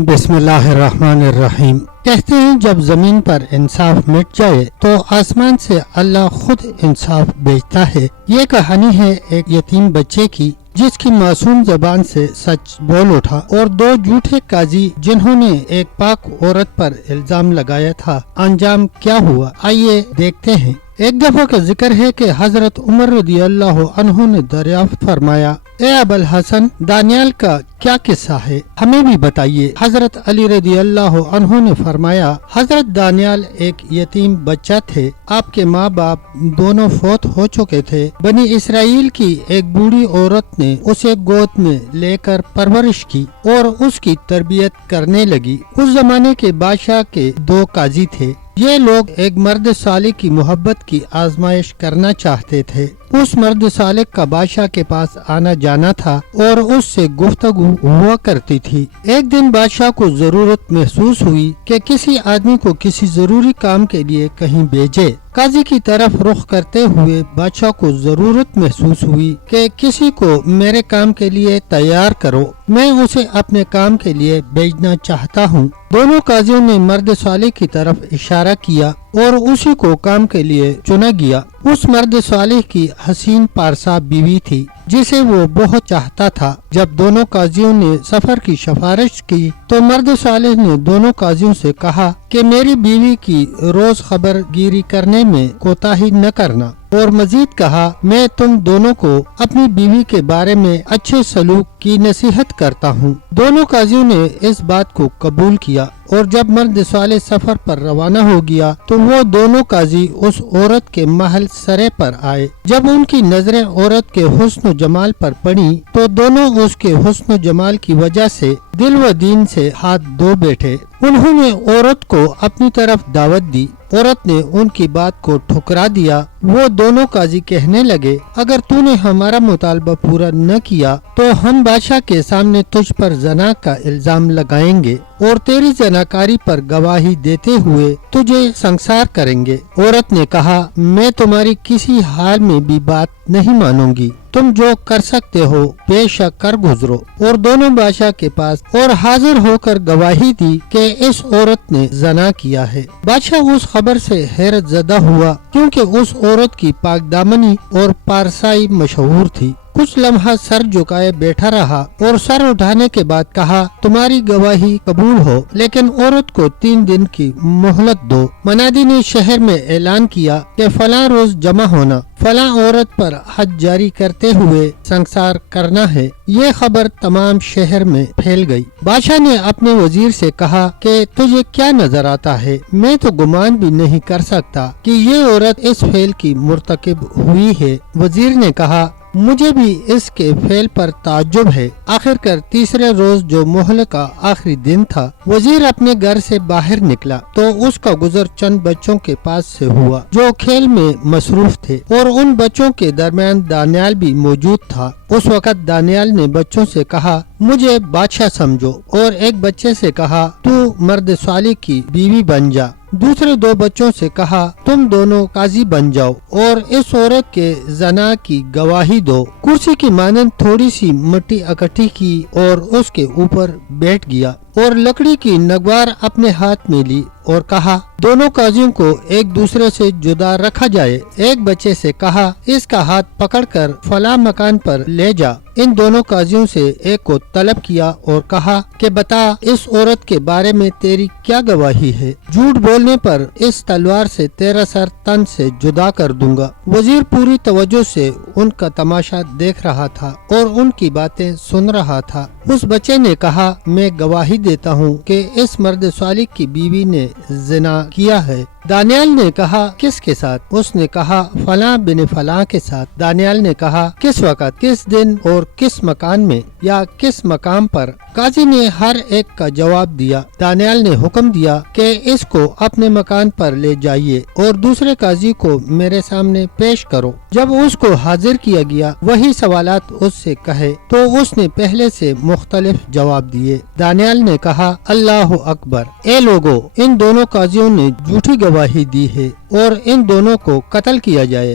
بسم اللہ الرحمن الرحیم۔ کہتے ہیں جب زمین پر انصاف مٹ جائے تو آسمان سے اللہ خود انصاف بھیجتا ہے۔ یہ کہانی ہے ایک یتیم بچے کی جس کی معصوم زبان سے سچ بول اٹھا اور دو جھوٹے قاضی جنہوں نے ایک پاک عورت پر الزام لگایا تھا، انجام کیا ہوا آئیے دیکھتے ہیں۔ ایک دفعہ کا ذکر ہے کہ حضرت عمر رضی اللہ عنہ نے دریافت فرمایا، اے ابو الحسن، دانیال کا کیا قصہ ہے، ہمیں بھی بتائیے۔ حضرت علی رضی اللہ عنہ نے فرمایا، حضرت دانیال ایک یتیم بچہ تھے، آپ کے ماں باپ دونوں فوت ہو چکے تھے۔ بنی اسرائیل کی ایک بوڑھی عورت نے اسے گود میں لے کر پرورش کی اور اس کی تربیت کرنے لگی۔ اس زمانے کے بادشاہ کے دو قاضی تھے۔ یہ لوگ ایک مرد صالح کی محبت کی آزمائش کرنا چاہتے تھے۔ اس مرد صالح کا بادشاہ کے پاس آنا جانا تھا اور اس سے گفتگو ہوا کرتی تھی۔ ایک دن بادشاہ کو ضرورت محسوس ہوئی کہ کسی آدمی کو کسی ضروری کام کے لیے کہیں بھیجے۔ قاضی کی طرف رخ کرتے ہوئے بادشاہ کو ضرورت محسوس ہوئی کہ کسی کو میرے کام کے لیے تیار کرو، میں اسے اپنے کام کے لیے بھیجنا چاہتا ہوں۔ دونوں قاضیوں نے مرد صالح کی طرف اشارہ کیا اور اسی کو کام کے لیے چنا گیا۔ اس مرد صالح کی حسین پارسا بیوی تھی جسے وہ بہت چاہتا تھا۔ جب دونوں قاضیوں نے سفر کی سفارش کی تو مرد صالح نے دونوں قاضیوں سے کہا کہ میری بیوی کی روز خبر گیری کرنے میں کوتاہی نہ کرنا، اور مزید کہا میں تم دونوں کو اپنی بیوی کے بارے میں اچھے سلوک کی نصیحت کرتا ہوں۔ دونوں قاضیوں نے اس بات کو قبول کیا اور جب مرد صالح سفر پر روانہ ہو گیا تو وہ دونوں قاضی اس عورت کے محل سرے پر آئے۔ جب ان کی نظریں عورت کے حسن و جمال پر پڑی تو دونوں اس کے حسن و جمال کی وجہ سے دل و دین سے ہاتھ دھو بیٹھے۔ انہوں نے عورت کو اپنی طرف دعوت دی، عورت نے ان کی بات کو ٹھکرا دیا۔ وہ دونوں قاضی کہنے لگے، اگر تو نے ہمارا مطالبہ پورا نہ کیا تو ہم بادشاہ کے سامنے تجھ پر زنا کا الزام لگائیں گے اور تیری زناکاری پر گواہی دیتے ہوئے تجھے سنسار کریں گے۔ عورت نے کہا، میں تمہاری کسی حال میں بھی بات نہیں مانوں گی، تم جو کر سکتے ہو بے شک کر گزرو۔ اور دونوں بادشاہ کے پاس اور حاضر ہو کر گواہی دی کہ اس عورت نے زنا کیا ہے۔ بادشاہ اس خبر سے حیرت زدہ ہوا کیونکہ اس عورت کی پاک دامنی اور پارسائی مشہور تھی۔ کچھ لمحہ سر جھکائے بیٹھا رہا اور سر اٹھانے کے بعد کہا، تمہاری گواہی قبول ہو، لیکن عورت کو 3 دن کی مہلت دو۔ منادی نے شہر میں اعلان کیا کہ فلاں روز جمع ہونا، فلاں عورت پر حد جاری کرتے ہوئے سنسار کرنا ہے۔ یہ خبر تمام شہر میں پھیل گئی۔ بادشاہ نے اپنے وزیر سے کہا کہ تجھے کیا نظر آتا ہے؟ میں تو گمان بھی نہیں کر سکتا کہ یہ عورت اس فعل کی مرتکب ہوئی ہے۔ وزیر نے کہا، مجھے بھی اس کے فعل پر تعجب ہے۔ آخر کر تیسرے روز جو مہلت کا آخری دن تھا، وزیر اپنے گھر سے باہر نکلا تو اس کا گزر چند بچوں کے پاس سے ہوا جو کھیل میں مصروف تھے، اور ان بچوں کے درمیان دانیال بھی موجود تھا۔ اس وقت دانیال نے بچوں سے کہا، مجھے بادشاہ سمجھو، اور ایک بچے سے کہا، تو مرد صالح کی بیوی بن جا۔ دوسرے 2 بچوں سے کہا، تم دونوں قاضی بن جاؤ اور اس عورت کے زنا کی گواہی دو۔ کرسی کی مانند تھوڑی سی مٹی اکٹھی کی اور اس کے اوپر بیٹھ گیا اور لکڑی کی نگوار اپنے ہاتھ میں لی اور کہا، دونوں قاضیوں کو ایک دوسرے سے جدا رکھا جائے۔ ایک بچے سے کہا، اس کا ہاتھ پکڑ کر فلاں مکان پر لے جا۔ ان دونوں قاضیوں سے ایک کو طلب کیا اور کہا کہ بتا، اس عورت کے بارے میں تیری کیا گواہی ہے؟ جھوٹ بولنے پر اس تلوار سے تیرا سر تن سے جدا کر دوں گا۔ وزیر پوری توجہ سے ان کا تماشا دیکھ رہا تھا اور ان کی باتیں سن رہا تھا۔ اس بچے نے کہا، میں گواہی دیتا ہوں کہ اس مرد صالح کی بیوی نے زنا کیا ہے۔ دانیال نے کہا، کس کے ساتھ؟ اس نے کہا، فلاں بن فلاں کے ساتھ۔ دانیال نے کہا، کس وقت، کس دن اور کس مکان میں یا کس مقام پر؟ قاضی نے ہر ایک کا جواب دیا۔ دانیال نے حکم دیا کہ اس کو اپنے مکان پر لے جائیے اور دوسرے قاضی کو میرے سامنے پیش کرو۔ جب اس کو حاضر کیا گیا، وہی سوالات اس سے کہے تو اس نے پہلے سے مختلف جواب دیے۔ دانیال نے کہا، اللہ اکبر، اے لوگو، ان دونوں قاضیوں نے جھوٹی گواہی دی ہے اور ان دونوں کو قتل کیا جائے۔